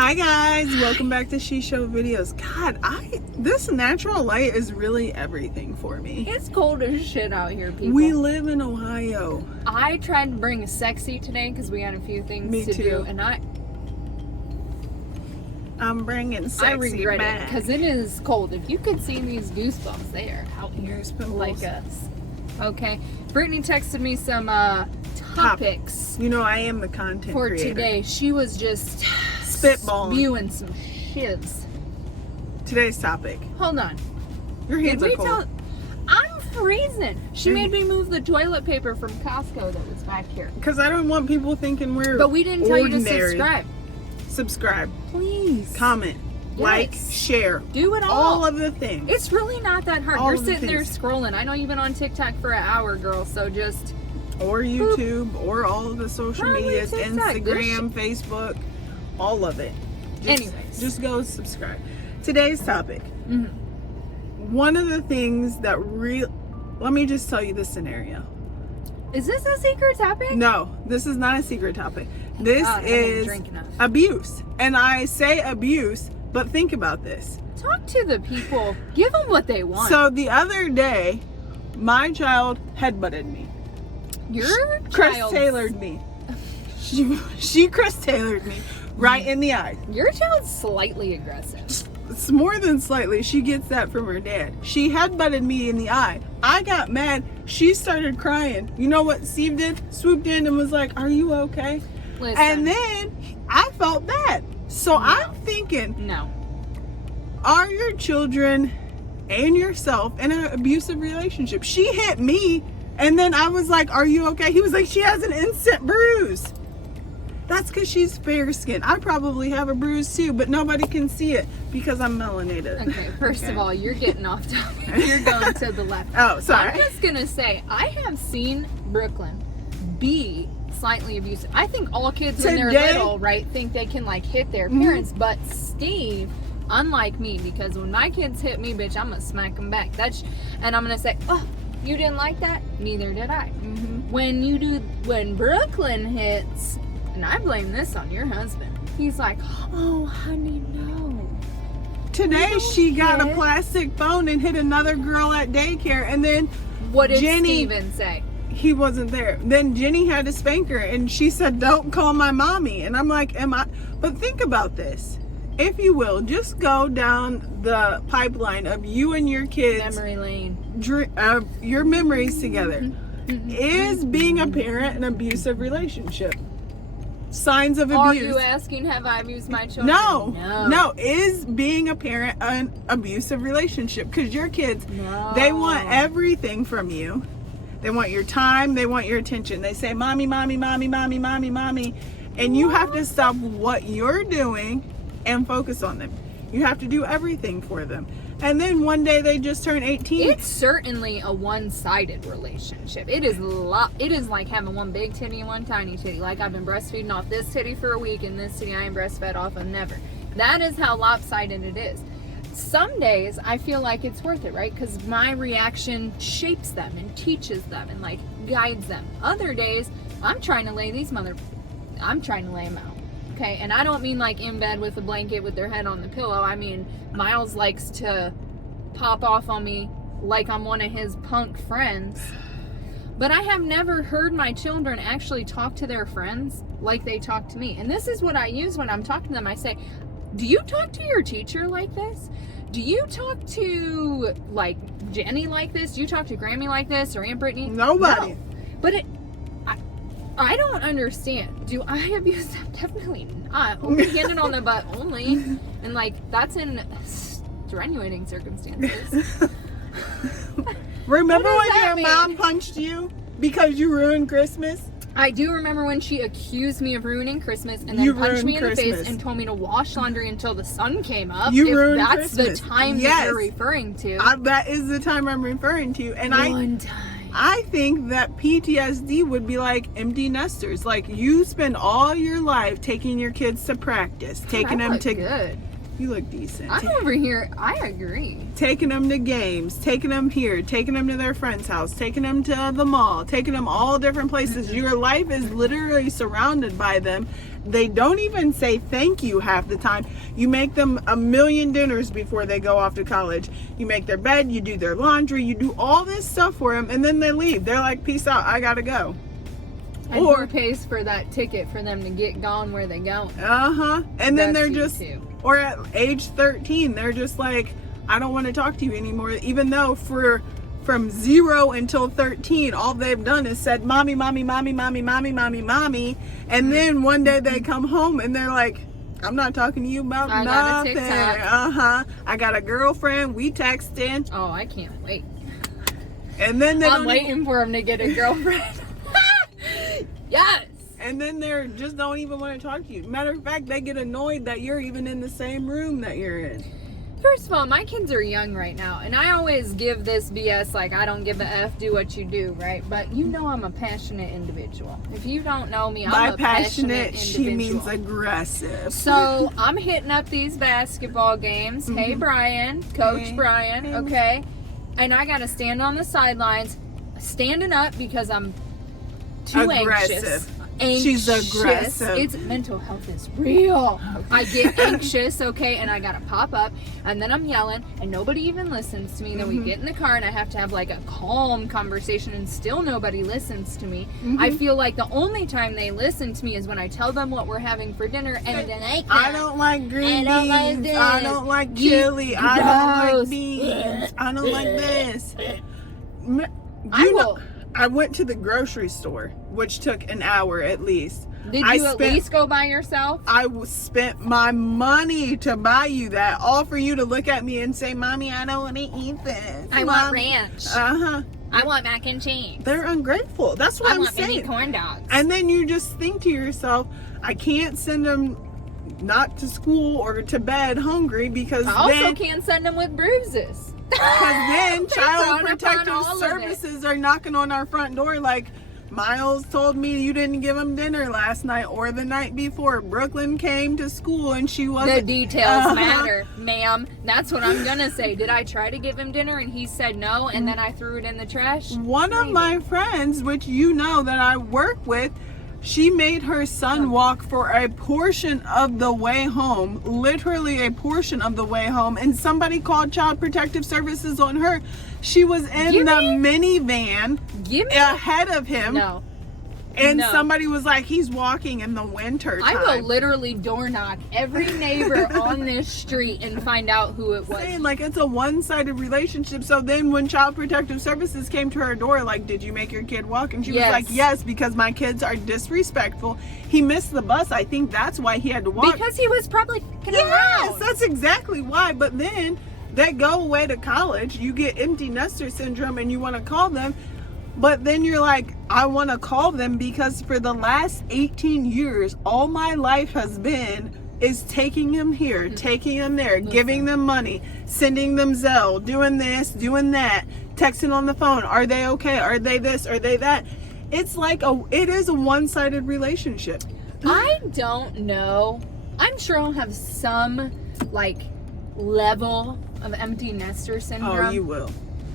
Hi guys, welcome back to She Show Videos. God, this natural light is really everything for me. It's cold as shit out here, people. We live in Ohio. I tried to bring a sexy today because we had a few things to do, and I'm bringing sexy I regret back. it because it is cold. If you could see these goosebumps, they are out here Goosebumps. like us. Okay, Brittany texted me some topics. You know I am the content for creator. today. She was just Spitballing. spewing some shiz. Today's topic. Hold on. Your hands are cold. I'm freezing. She made me move the toilet paper from Costco that was back here. Because I don't want people thinking we're But we didn't tell you to ordinary. subscribe. Subscribe. Please. Comment. Like. Yes. Share. Do it all of the things. It's really not that hard. All You're of the sitting there things. scrolling. I know you've been on TikTok for an hour, girl, so just... Or YouTube, or all of the social Probably medias, TikTok. Instagram, Facebook, all of it. Anyways. Just go subscribe. Today's topic. Mhm. One of the things that let me just tell you the scenario. Is this a secret topic? No, this is not a secret topic. This God, I didn't is drink enough. abuse. And I say abuse, but think about this. Talk to the people. Give them what they want. So the other day, my child headbutted me. Your Chris child's- Taylored me. She Chris Taylored me right in the eye. Your child's slightly aggressive. It's more than slightly. She gets that from her dad. She headbutted me in the eye. I got mad. She started crying. You know what Steve did? Swooped in and was like, "Are you okay?" Listen. And then I felt bad. So I'm thinking, No. are your children and yourself in an abusive relationship? She hit me, and then I was like, "Are you okay?" He was like, "She has an instant bruise." That's because she's fair skinned. I probably have a bruise too, but nobody can see it because I'm melanated. Okay, first of all, you're getting off topic. You're going to the left. Oh, sorry. I'm just going to say, I have seen Brooklyn be slightly abusive. I think all kids when they're Today- little, right, think they can, like, hit their parents. But Steve, unlike me, because when my kids hit me, bitch, I'm going to smack them back. And I'm going to say, oh, you didn't like that? Neither did I. When Brooklyn hits... And I blame this on your husband. He's like, oh, honey, no. Today You she got don't a get- plastic phone and hit another girl at daycare, and then What did Jenny- Steven say? he wasn't there. Then Jenny had to spank her, and she said, "Don't call my mommy." And I'm like, "Am I?" But think about this, if you will. Just go down the pipeline of you and your kids, Memory lane. your memories together. Is being a parent an abusive relationship? Signs of Are abuse. you asking, have I abused my children? No. Is being a parent an abusive relationship? Because your kids, they want everything from you. They want your time. They want your attention. They say, "Mommy, mommy, mommy, mommy, mommy, mommy," and you have to stop what you're doing and focus on them. You have to do everything for them. And then one day they just turn 18. It's certainly a one-sided relationship. It is like having one big titty and one tiny titty. Like I've been breastfeeding off this titty for a week and this titty I ain't breastfed off of never. That is how lopsided it is. Some days I feel like it's worth it, right? Because my reaction shapes them and teaches them and like guides them. Other days I'm trying to lay them out. Okay, and I don't mean like in bed with a blanket with their head on the pillow. I mean, Miles likes to pop off on me like I'm one of his punk friends. But I have never heard my children actually talk to their friends like they talk to me. And this is what I use when I'm talking to them. I say, do you talk to your teacher like this? Do you talk to like Jenny like this? Do you talk to Grammy like this or Aunt Brittany? Nobody. No. But I don't understand. Do I abuse them? Definitely not. Only getting it on the butt only. And like, that's in extenuating circumstances. Remember What when does your that mom mean? punched you because you ruined Christmas? I do remember when she accused me of ruining Christmas and then You punched me in ruined the face Christmas. and told me to wash laundry until the sun came up. You if ruined that's Christmas. the time that Yes. you're referring to. That is the time I'm referring to. And One time. I think that PTSD would be like empty nesters. Like you spend all your life taking your kids to practice, taking I them look to good. You look decent. I'm over here. I agree. Taking them to games, taking them here, taking them to their friend's house, taking them to the mall, taking them all different places. Your life is literally surrounded by them, They don't even say thank you half the time. You make them a million dinners before they go off to college. You make their bed, you do their laundry, you do all this stuff for them, and then they leave. They're like, peace out, I gotta go. And who pays for that ticket for them to get gone where they going? And then they're just, or at age 13, they're just like, I don't want to talk to you anymore, even though from 0 until 13, all they've done is said, mommy, mommy, mommy, mommy, mommy, mommy, mommy. And then one day they come home and they're like, I'm not talking to you about nothing. I got a girlfriend. We texting. Oh, I can't wait. And then I'm waiting for him to get a girlfriend. Yes. And then they just don't even want to talk to you. Matter of fact, they get annoyed that you're even in the same room that you're in. First of all, my kids are young right now, and I always give this BS, like, I don't give a F, do what you do, right? But you know I'm a passionate individual. If you don't know me, I'm a passionate individual. She means aggressive. So I'm hitting up these basketball games. Hey, Brian, Coach Brian, okay? And I got to stand on the sidelines, standing up because I'm too anxious. She's aggressive. It's mental health is real. I get anxious, okay, and I gotta pop up, and then I'm yelling, and nobody even listens to me. Then we get in the car, and I have to have like a calm conversation, and still nobody listens to me. I feel like the only time they listen to me is when I tell them what we're having for dinner, and then I don't like green beans. I don't like chili. I don't like beans. I don't like this. I went to the grocery store, which took an hour at least. Did you at least go by yourself? I spent my money to buy you that, all for you to look at me and say, Mommy, I don't want to eat this. I want ranch. I want mac and cheese. They're ungrateful. That's what I'm saying. I want mini corn dogs. And then you just think to yourself, I can't send them not to school or to bed hungry because I also can't send them with bruises. Because then Child Protective Services are knocking on our front door like, Miles told me you didn't give him dinner last night or the night before. Brooklyn came to school and she wasn't. The details matter, ma'am. That's what I'm gonna say. Did I try to give him dinner and he said no, and then I threw it in the trash? One of my friends, which you know that I work with, she made her son walk for a portion of the way home, literally a portion of the way home, and somebody called Child Protective Services on her. She was in the minivan ahead of him. No. And somebody was like, he's walking in the winter time. I will literally door knock every neighbor on this street and find out who it was. Saying, like, it's a one-sided relationship. So then when Child Protective Services came to her door, like, did you make your kid walk? And she was like, yes, because my kids are disrespectful. He missed the bus. I think that's why he had to walk. Because he was probably around. Yes, that's exactly why. But then they go away to college. You get empty nester syndrome and you want to call them. But then you're like, I want to call them because for the last 18 years, all my life has been is taking them here, taking them there, giving them money, sending them Zelle, doing this, doing that, texting on the phone. Are they okay? Are they this? Are they that? It's like it is a one-sided relationship. I don't know. I'm sure I'll have some like level of empty nester syndrome. Oh, you will.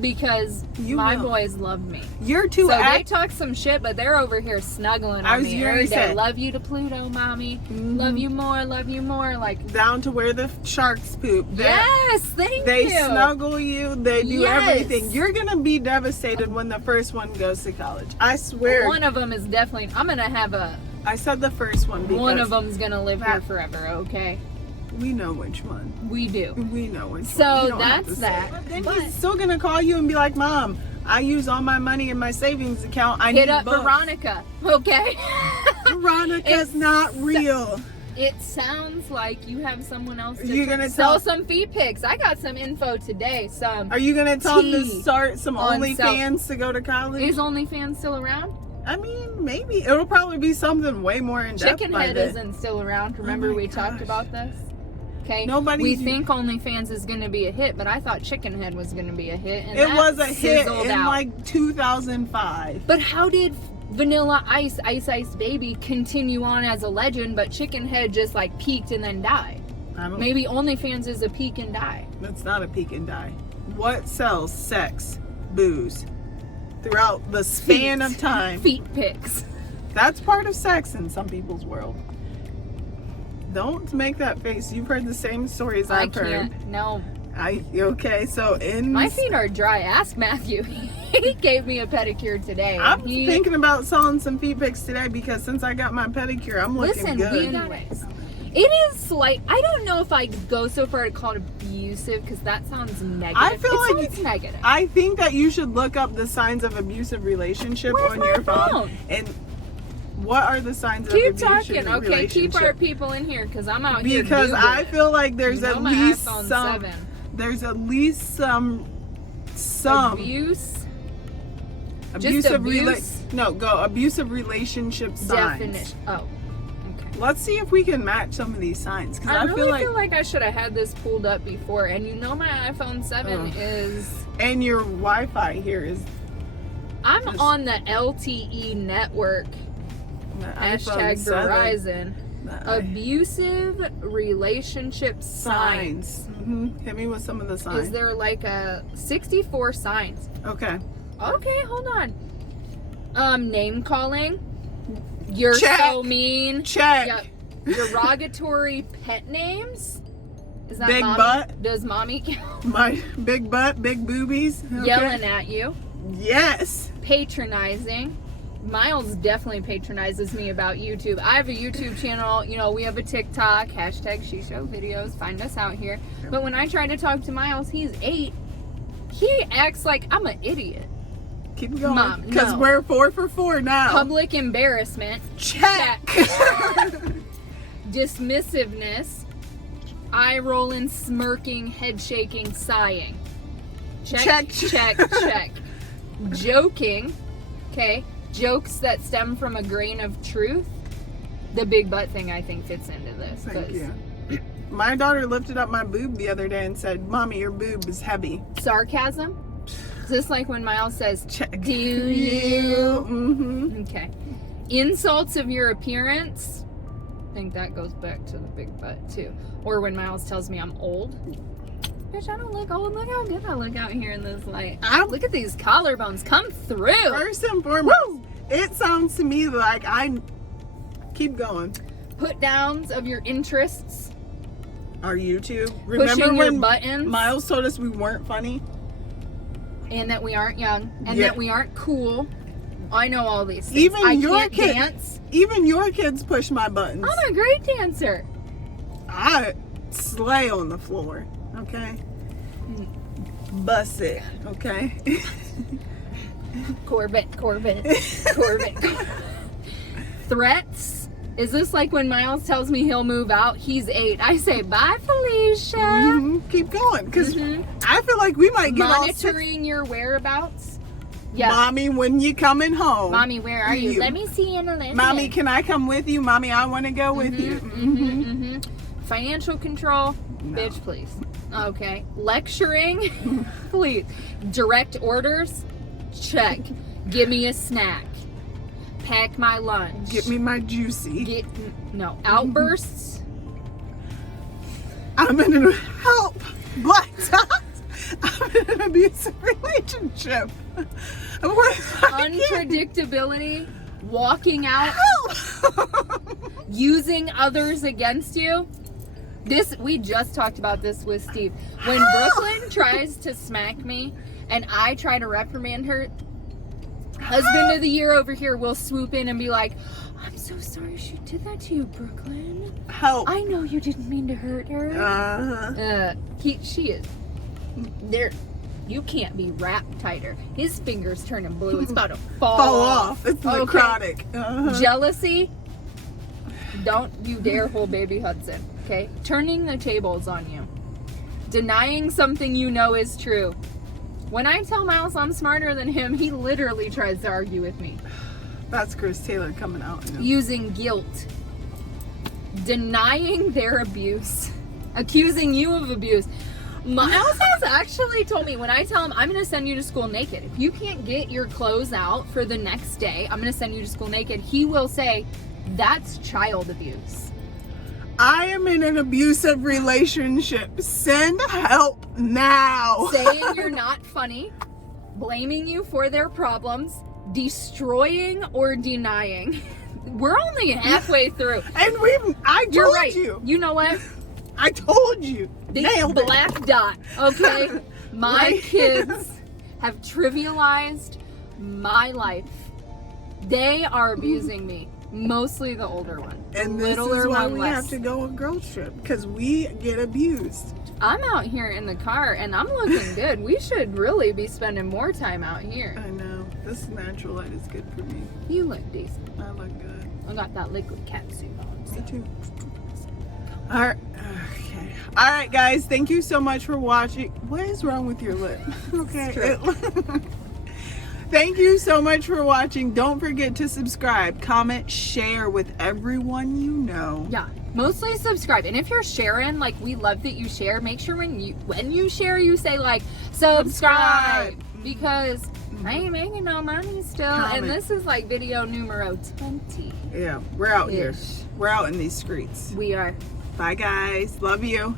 Because my boys love me. You're too. So they talk some shit, but they're over here snuggling on me every day. Love you to Pluto, mommy. Love you more. Love you more. Like down to where the sharks poop. Yes, thank you. They snuggle you. They do everything. You're gonna be devastated when the first one goes to college. I swear. One of them is definitely. I'm gonna have a. I said the first one because one of them's gonna live here forever. Okay. We know which one. We do. We know which one. So that's that. But then he's still gonna call you and be like, Mom, I use all my money in my savings account. I hit need up books. Veronica. Okay. Veronica's not real. It sounds like you have someone else to You're gonna sell some feed pics. I got some info today. Some. Are you gonna tell them to start some OnlyFans to go to college? Is OnlyFans still around? I mean, maybe it'll probably be something way more in depth. Chicken Head isn't still around. Remember we talked about this? Okay. We think OnlyFans is going to be a hit, but I thought Chicken Head was going to be a hit. And it was a hit in like 2005. But how did Vanilla Ice, Ice Ice Baby continue on as a legend, but Chicken Head just like peaked and then died? Maybe OnlyFans is a peak and die. It's not a peak and die. What sells sex, booze, throughout the span of time? Feet pics. That's part of sex in some people's world. Don't make that face. You've heard the same stories I've heard. can't. No. Okay, so My feet are dry. Ask Matthew. He gave me a pedicure today. I'm thinking about selling some feet pics today because since I got my pedicure, I'm looking good. Anyways, it is like, I don't know if I go so far to call it abusive because that sounds negative. I feel like it's negative. I think that you should look up the signs of abusive relationship Where's on my your phone. phone? And what are the signs of Keep abusive talking, okay? relationship? Keep our people in here because I'm out here. Because I feel like there's at my least iPhone some. 7. There's at least some Abuse. abusive abuse? abusive relationship signs. Definition. Oh. Okay. Let's see if we can match some of these signs because I really feel like I should have had this pulled up before, and you know my iPhone 7 is. and your Wi-Fi here is. I'm on the LTE network. Hashtag Verizon. Abusive relationship signs. Hit me with some of the signs. Is there like a 64 signs? Okay. Okay, hold on. Name calling. You're Check. so mean. Check. Yep. Derogatory pet names. Is that Big mommy? butt. Does mommy count? My big butt, big boobies. Okay. Yelling at you. Yes. Patronizing. Miles definitely patronizes me about YouTube. I have a YouTube channel. You know, we have a TikTok. Hashtag She Show Videos. Find us out here. But when I try to talk to Miles, he's 8. He acts like I'm an idiot. Keep going. Mom, because no. we're 4 for 4 now. Public embarrassment. Check. Dismissiveness. Eye rolling, smirking, head shaking, sighing. Check. Check. Joking. Okay. Jokes that stem from a grain of truth. The big butt thing, I think, fits into this. Thank you. My daughter lifted up my boob the other day and said, "Mommy, your boob is heavy." Sarcasm. Is this like when Miles says, Check. "Do you?" Mm-hmm. Okay. Insults of your appearance. I think that goes back to the big butt too. Or when Miles tells me I'm old. Bitch, I don't look old. Look how good I look out here in this light. Look at these collarbones come through. First and foremost, it sounds to me like keep going. Put downs of your interests. Are you too? Remember Pushing your when buttons. Miles told us we weren't funny? And that we aren't young. And Yeah. that we aren't cool. I know all these things. Even I your can't kids. dance. Even your kids push my buttons. I'm a great dancer. I slay on the floor. Okay. Bust it. Okay. Corbett. Threats. Is this like when Miles tells me he'll move out? He's 8. I say, bye, Felicia. Keep going, because I feel like we might get Monitoring your whereabouts. Yeah. Mommy, when you coming home? Mommy, where are you? Let me see in a list. Mommy, can I come with you? Mommy, I want to go with you. Financial control. No. Bitch, please. Okay. Lecturing. Please. Direct orders. Check. Give me a snack. Pack my lunch. Get me my juicy. Outbursts. I'm in a black dot. I'm in an abusive relationship. Unpredictability. Walking out. Using others against you. We just talked about this with Steve. When Brooklyn tries to smack me and I try to reprimand her, husband of the year over here will swoop in and be like, I'm so sorry she did that to you, Brooklyn. Help. I know you didn't mean to hurt her. She is. You can't be wrapped tighter. His finger's turning blue. It's about to fall off. It's necrotic. Jealousy. Don't you dare hold baby Hudson. Okay? Turning the tables on you. Denying something you know is true. When I tell Miles I'm smarter than him, he literally tries to argue with me. That's Chris Taylor coming out. Using guilt. Denying their abuse. Accusing you of abuse. Miles has actually told me, when I tell him I'm going to send you to school naked, if you can't get your clothes out for the next day, I'm going to send you to school naked, he will say, that's child abuse. I am in an abusive relationship. Send help now. Saying you're not funny, blaming you for their problems, destroying or denying. We're only halfway through. And I told You're right. you. You know what? I told you. The Nailed it. black dot. Okay, my Right. kids have trivialized my life. They are abusing me. Mostly the older one. And The this littler is why one we less. have to go on girls trip, because we get abused. I'm out here in the car and I'm looking good. We should really be spending more time out here. I know. This natural light is good for me. You look decent. I look good. I got that liquid cat suit on. Me too. All right. Okay. All right, guys. Thank you so much for watching. What is wrong with your lip? Okay. Thank you so much for watching. Don't forget to subscribe, comment, share with everyone you know. Yeah, mostly subscribe. And if you're sharing, like, we love that you share. Make sure when you share, you say like subscribe. Because I ain't making no money still. Comment. And this is like video numero 20. Yeah, we're out here. Ish. We're out in these streets. We are. Bye, guys. Love you.